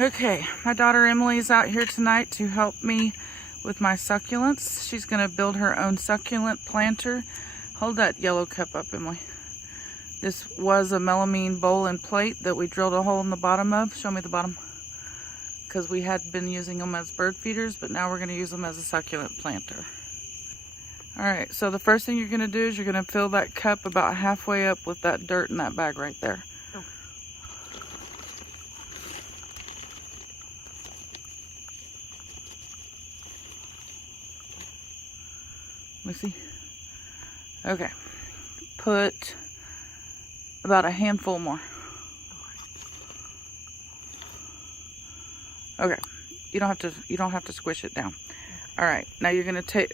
Okay, my daughter Emily's out here tonight to help me with my succulents. She's gonna build her own succulent planter. Hold that yellow cup up, Emily. This was a melamine bowl and plate that we drilled a hole in the bottom of. Show me the bottom. Because we had been using them as bird feeders, but now we're gonna use them as a succulent planter. All right, so the first thing you're gonna do is you're gonna fill that cup about halfway up with that dirt in that bag right there. Okay. Let me see. Okay, put about a handful more. Okay, you don't have to squish it down. All right, now you're gonna take,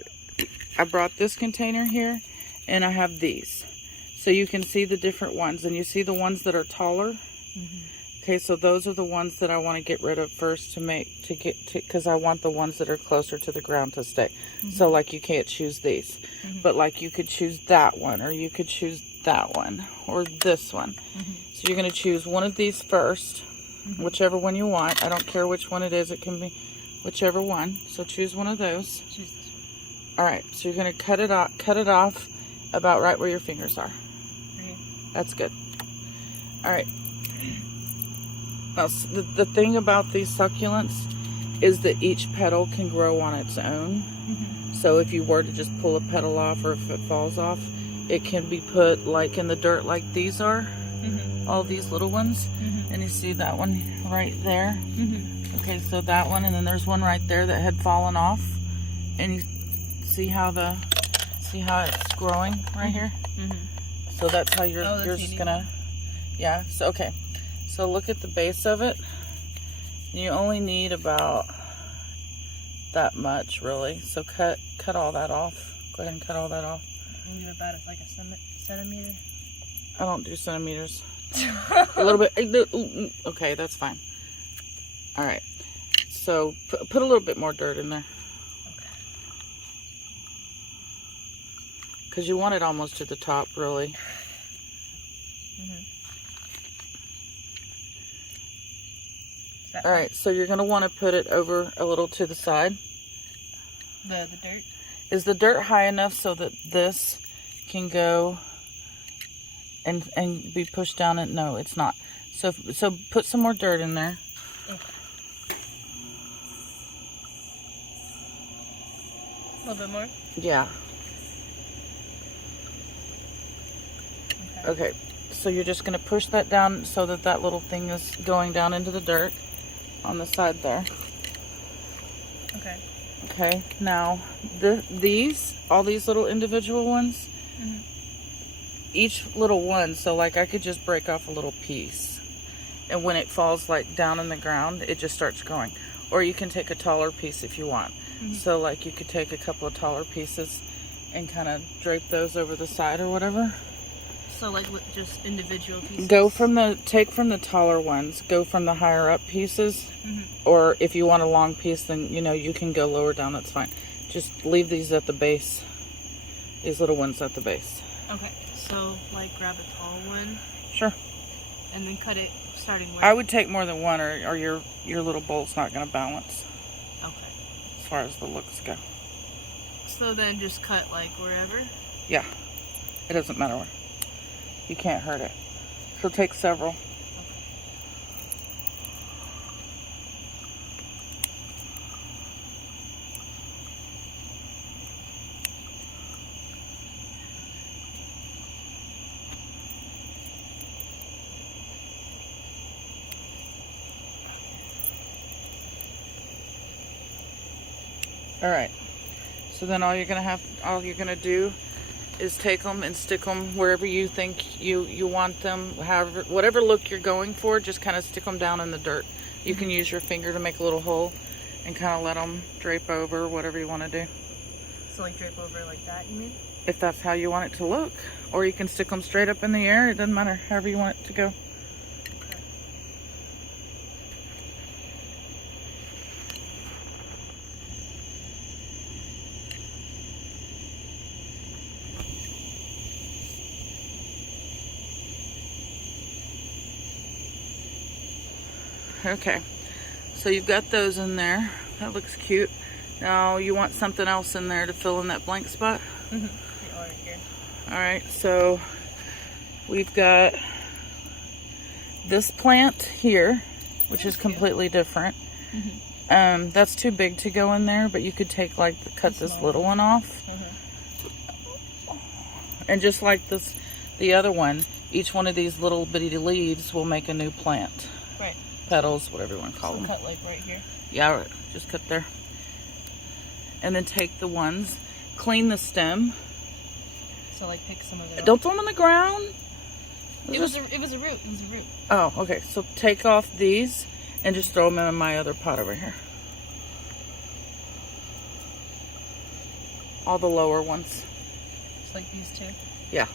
I brought this container here and I have these. So you can see the different ones, and you see the ones that are taller. Okay, so those are the ones that I want to get rid of first because I want the ones that are closer to the ground to stay. So like you can't choose these, but like you could choose that one, or you could choose that one, or this one. So you're going to choose one of these first, whichever one you want. I don't care which one it is. It can be whichever one. So choose one of those. Choose this one. All right, so you're going to cut it off about right where your fingers are. Okay. That's good. All right. Now, the thing about these succulents is that each petal can grow on its own. So if you were to just pull a petal off, or if it falls off, it can be put like in the dirt like these are. All these little ones. And you see that one right there. Okay, so that one, and then there's one right there that had fallen off. And you see how it's growing right here? So that's how you're just gonna, yeah, so okay. So look at the base of it. You only need about that much, really. So cut all that off. Go ahead and cut all that off. Think of about it like a centimeter. I don't do centimeters. A little bit. Okay, that's fine. All right. So put a little bit more dirt in there. Okay. Because you want it almost to the top, really. All right, so you're going to want to put it over a little to the side. The dirt? Is the dirt high enough so that this can go and be pushed down? And no, it's not. So put some more dirt in there. Okay. A little bit more? Yeah. Okay. So you're just going to push that down so that that little thing is going down into the dirt on the side there. Okay. Okay, now all these little individual ones, each little one, so like I could just break off a little piece, and when it falls like down in the ground, it just starts growing. Or you can take a taller piece if you want. So like you could take a couple of taller pieces and kind of drape those over the side or whatever. So like with just individual pieces? Take from the taller ones, go from the higher up pieces. Or if you want a long piece, then you can go lower down, that's fine. Just leave these at the base, these little ones at the base. Okay, so like grab a tall one. Sure. And then cut it starting where? I would take more than one, or your little bowl's not going to balance. Okay. As far as the looks go. So then just cut like wherever? Yeah. It doesn't matter where. You can't hurt it. So take several. All right. So then all you're gonna do is take them and stick them wherever you think you want them. However, whatever look you're going for, just kind of stick them down in the dirt. You can use your finger to make a little hole and kind of let them drape over, whatever you want to do. So like drape over like that, you mean? If that's how you want it to look. Or you can stick them straight up in the air. It doesn't matter, however you want it to go. Okay, So you've got those in there. That looks cute. Now you want something else in there to fill in that blank spot? Right here. Alright, so we've got this plant here, which is completely different. That's too big to go in there, but you could take cut this little one off. And just like the other one, each one of these little bitty leaves will make a new plant. Right. Petals, whatever you want to call them. Cut like right here. Yeah, just cut there. And then take the ones, clean the stem. So like pick some of it Don't off. throw them on the ground. It was a root. It was a root. Oh, okay. So take off these and just throw them in my other pot over here. All the lower ones. Just like these two. Yeah.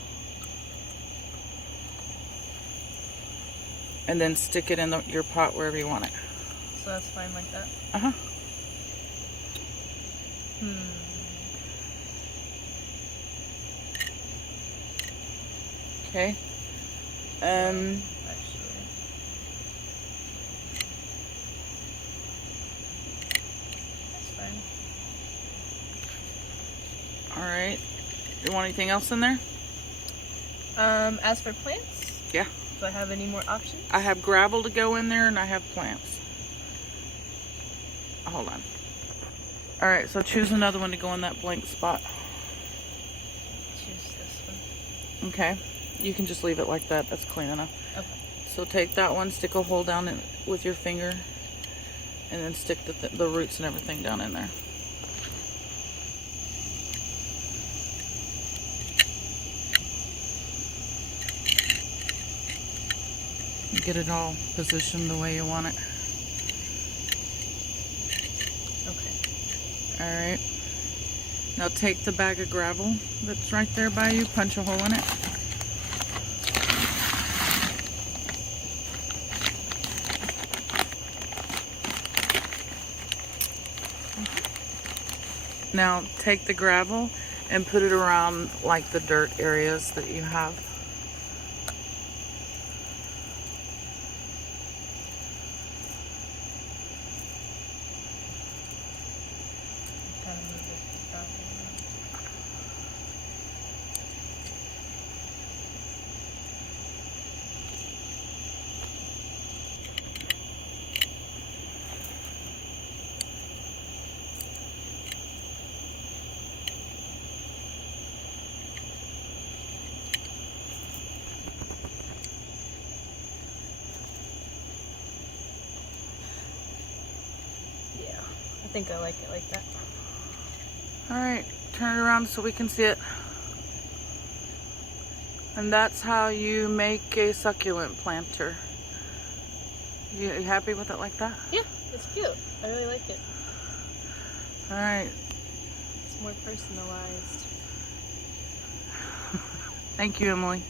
And then stick it in your pot wherever you want it. So that's fine like that. Uh-huh. Okay. Actually. That's fine. All right. You want anything else in there? As for plants? Yeah. Do I have any more options? I have gravel to go in there and I have plants. Hold on. All right, so choose another one to go in that blank spot. Choose this one. Okay. You can just leave it like that. That's clean enough. Okay. So take that one, stick a hole down in with your finger, and then stick the roots and everything down in there. Get it all positioned the way you want it. Okay. All right. Now take the bag of gravel that's right there by you, punch a hole in it. Now take the gravel and put it around like the dirt areas that you have. Kind of move it back around. Yeah, I think I like it like that. All right, turn it around so we can see it. And that's how you make a succulent planter. You happy with it like that? Yeah, it's cute. I really like it. All right. It's more personalized. Thank you, Emily.